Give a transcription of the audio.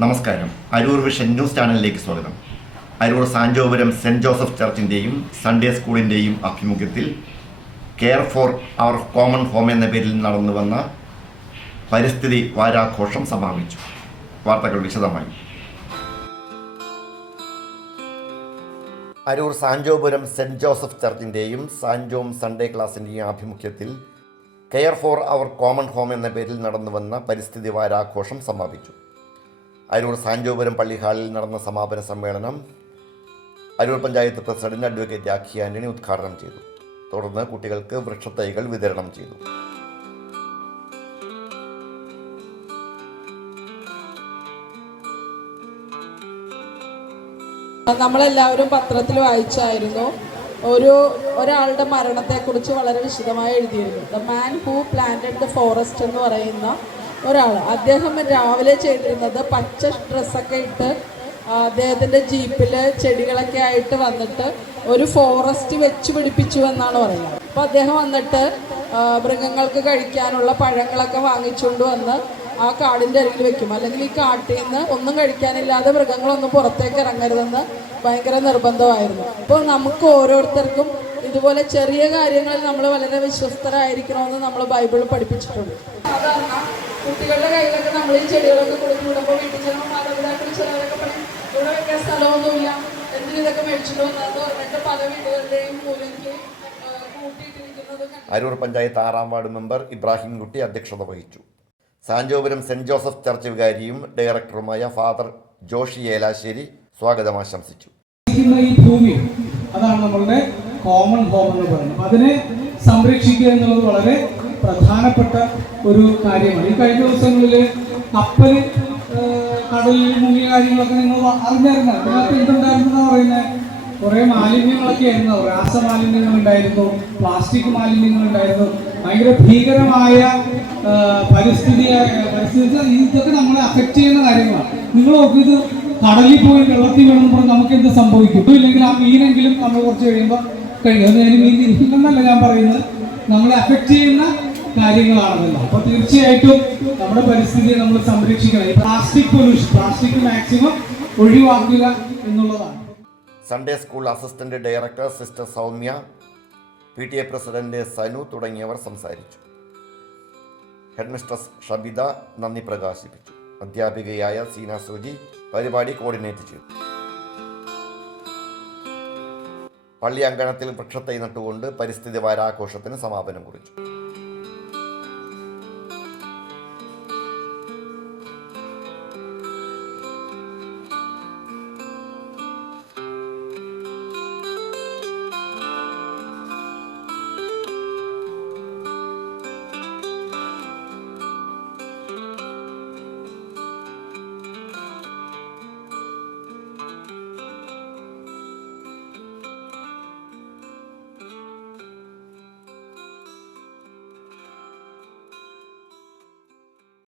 നമസ്കാരം. Aroor vision news ചാനലിലേക്ക് സ്വാഗതം. അരൂർ സാഞ്ചോപുരം സെന്റ് ജോസഫ് ചർച്ചിന്റെയും സൺഡേ സ്കൂളിന്റെയും ആഭിമുഖ്യത്തിൽ care for our common home എന്ന പേരിൽ നടന്നു വന്ന പരിസ്ഥിതി വാരാഘോഷം സമാപിച്ചു. വാർത്തകൾ വിശദമായി. അരൂർ സാഞ്ചോപുരം സെന്റ് ജോസഫ് ചർച്ചിന്റെയും സാൻജോം സൺഡേ ക്ലാസിന്റെയും ആഭിമുഖ്യത്തിൽ care for our common home എന്ന പേരിൽ നടന്നു വന്ന പരിസ്ഥിതി വാരാഘോഷം സമാപിച്ചു. അരൂർ സാഞ്ചോപുരം പള്ളി ഹാളിൽ നടന്ന സമാപന സമ്മേളനം അരൂർ പഞ്ചായത്ത് പ്രസിഡന്റ് അഡ്വക്കേറ്റ് രാഖി ആന്റണി ഉദ്ഘാടനം ചെയ്തു. തുടർന്ന് കുട്ടികൾക്ക് വൃക്ഷത്തൈകൾ വിതരണം ചെയ്തു. നമ്മളെല്ലാവരും പത്രത്തിൽ വായിച്ചായിരുന്നു. ഒരു ഒരാളുടെ മരണത്തെക്കുറിച്ച് വളരെ വിശദമായി എഴുതിയിരുന്നു. The man who planted the forest എന്ന് പറയുന്ന ഒരാൾ അദ്ദേഹം രാവിലെ ചെയ്തിരുന്നത് പച്ച ഡ്രസ്സൊക്കെ ഇട്ട് അദ്ദേഹത്തിന്റെ ജീപ്പിൽ ചെടികളൊക്കെ ആയിട്ട് വന്നിട്ട് ഒരു ഫോറസ്റ്റ് വെച്ച് പിടിപ്പിച്ചു എന്നാണ് പറയുന്നത്. അപ്പോൾ അദ്ദേഹം വന്നിട്ട് മൃഗങ്ങൾക്ക് കഴിക്കാനുള്ള പഴങ്ങളൊക്കെ വാങ്ങിച്ചുകൊണ്ട് വന്ന് ആ കാടിന്റെ അരികിൽ വെക്കും. അല്ലെങ്കിൽ ഈ കാട്ടിൽ നിന്ന് ഒന്നും കഴിക്കാനില്ലാതെ മൃഗങ്ങളൊന്നും പുറത്തേക്ക് ഇറങ്ങരുതെന്ന് ഭയങ്കര നിർബന്ധമായിരുന്നു. അപ്പോൾ നമുക്ക് ഓരോരുത്തർക്കും ഇതുപോലെ ചെറിയ കാര്യങ്ങളിൽ നമ്മൾ വളരെ വിശ്വസ്തരായിരിക്കണമെന്ന് നമ്മൾ ബൈബിൾ പഠിപ്പിച്ചിട്ടുണ്ട്. സാധാരണ കുട്ടികളുടെ കയ്യിലൊക്കെ നമ്മൾ ഈ ചെടികളൊക്കെ കൊടുത്തു വിടുമ്പോൾ വീട്ടിൽ ചെല്ലുമ്പോൾ മാതാപിതാക്കൾ ചിലരൊക്കെ പറയും ഇവിടെ വെക്കാൻ സ്ഥലമൊന്നുമില്ല. എന്തിനും ഇതൊക്കെ മേടിച്ചിട്ട് വന്നതെന്ന് പറഞ്ഞിട്ട് പല വീടുകളുടെയും മൂലയ്ക്ക് അരൂർ പഞ്ചായത്ത് ആറാം വാർഡ് മെമ്പർ ഇബ്രാഹിം കുട്ടി അധ്യക്ഷത വഹിച്ചു. സാഞ്ചോപുരം സെന്റ് ജോസഫ് ചർച്ച് വികാരിയും ഡയറക്ടറുമായ ഫാദർ ജോഷി ഏലാശ്ശേരി സ്വാഗതം ആശംസിച്ചു. അതാണ് നമ്മളുടെ കോമൺ ഹോം എന്ന് പറയുന്നത്. അപ്പൊ അതിനെ സംരക്ഷിക്കുക എന്നുള്ളത് വളരെ പ്രധാനപ്പെട്ട ഒരു കാര്യമാണ്. ഈ കഴിഞ്ഞ ദിവസങ്ങളിൽ കപ്പൽ കടലിൽ മുങ്ങിയ കാര്യങ്ങളൊക്കെ നിങ്ങൾ അറിഞ്ഞായിരുന്നു? അതിനകത്ത് എന്തുണ്ടായിരുന്നു പറയുന്നത് കുറേ മാലിന്യങ്ങളൊക്കെ ആയിരുന്നു. രാസമാലിന്യങ്ങൾ ഉണ്ടായിരുന്നു പ്ലാസ്റ്റിക് മാലിന്യങ്ങൾ ഉണ്ടായിരുന്നു. ഭയങ്കര ഭീകരമായ പരിസ്ഥിതി പരിസ്ഥിതി ഇതൊക്കെ നമ്മളെ അഫക്റ്റ് ചെയ്യുന്ന കാര്യങ്ങളാണ്. നിങ്ങൾ നോക്കിയത് കടലിൽ പോയി വെള്ളത്തിൽ വീണെന്ന് പറഞ്ഞാൽ നമുക്ക് എന്ത് സംഭവിക്കും? ഇല്ലെങ്കിൽ ആ മീനെങ്കിലും നമ്മൾ കുറച്ച് കഴിയുമ്പോൾ കഴിയും അത് ഞാൻ മീൻ ഇല്ലെന്നല്ല ഞാൻ പറയുന്നത്. നമ്മളെ അഫക്റ്റ് ചെയ്യുന്ന കാര്യങ്ങളാണല്ലോ. അപ്പൊ തീർച്ചയായിട്ടും നമ്മുടെ പരിസ്ഥിതിയെ നമ്മൾ സംരക്ഷിക്കണം. പ്ലാസ്റ്റിക് പൊല്യൂഷൻ പ്ലാസ്റ്റിക് മാക്സിമം ഒഴിവാക്കുക എന്നുള്ളതാണ്. Sunday school assistant director sister Soumya P T A president Sanu തുടങ്ങിയവർ സംസാരിച്ചു. ഹെഡ്മിസ്ട്രസ് ഷബിത നന്ദി പ്രകാശിപ്പിച്ചു. അധ്യാപികയായ സീന സൂജി പരിപാടി കോർഡിനേറ്റ് ചെയ്തു. പള്ളി അങ്കണത്തിൽ വൃക്ഷത്തൈ നട്ടുകൊണ്ട് പരിസ്ഥിതി വാരാഘോഷത്തിന് സമാപനം കുറിച്ചു.